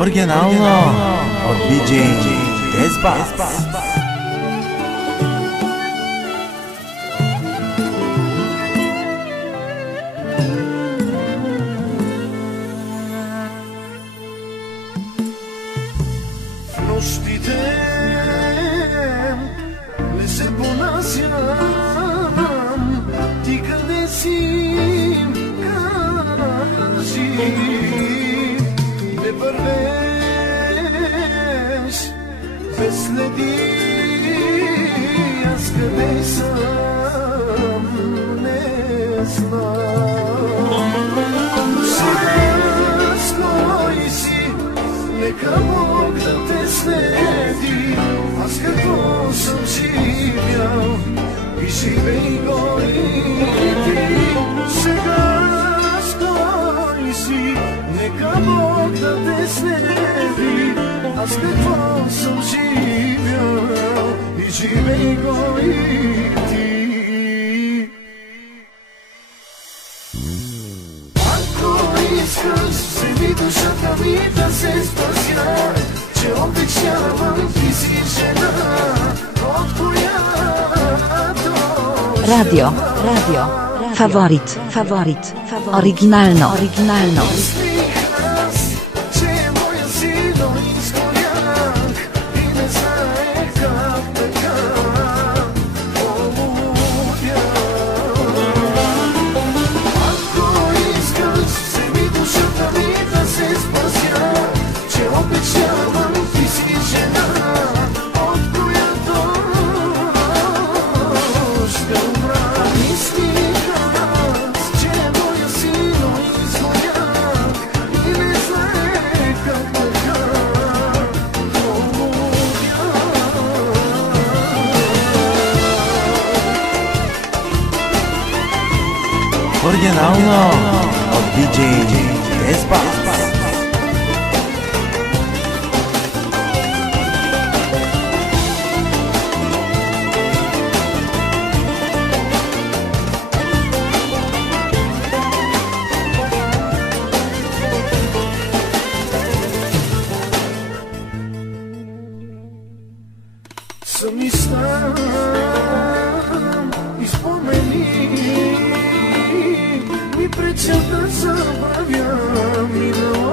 Оригинално от DJ Desbass. Нощите не се понасям, ти къде си, кажи, не вървеш без следи, аз къде съм, не знам. Сега с кой си, нека Бог да те следи, аз какво съм живял и живей го и ти. Сега с кой си, нека Бог да те следи, аз какво съм живял и живей го и ти. Ако искаш, вземи душата ми да се спася, че обичавам, ти си жена, от която... Radio, faworit, oryginalno. Мислих аз, че е моя сила изгорях и не знаех как така полудя. Ако искаш, вземи душата ми да се спася, че обичавам, ти си жена, от която ще умра. Мислих аз, че е моя сила изгорях и не знаех как така полудя. Оригинално от DJ Desbass. Сами ставам и спомени ми пречат да забравя минало.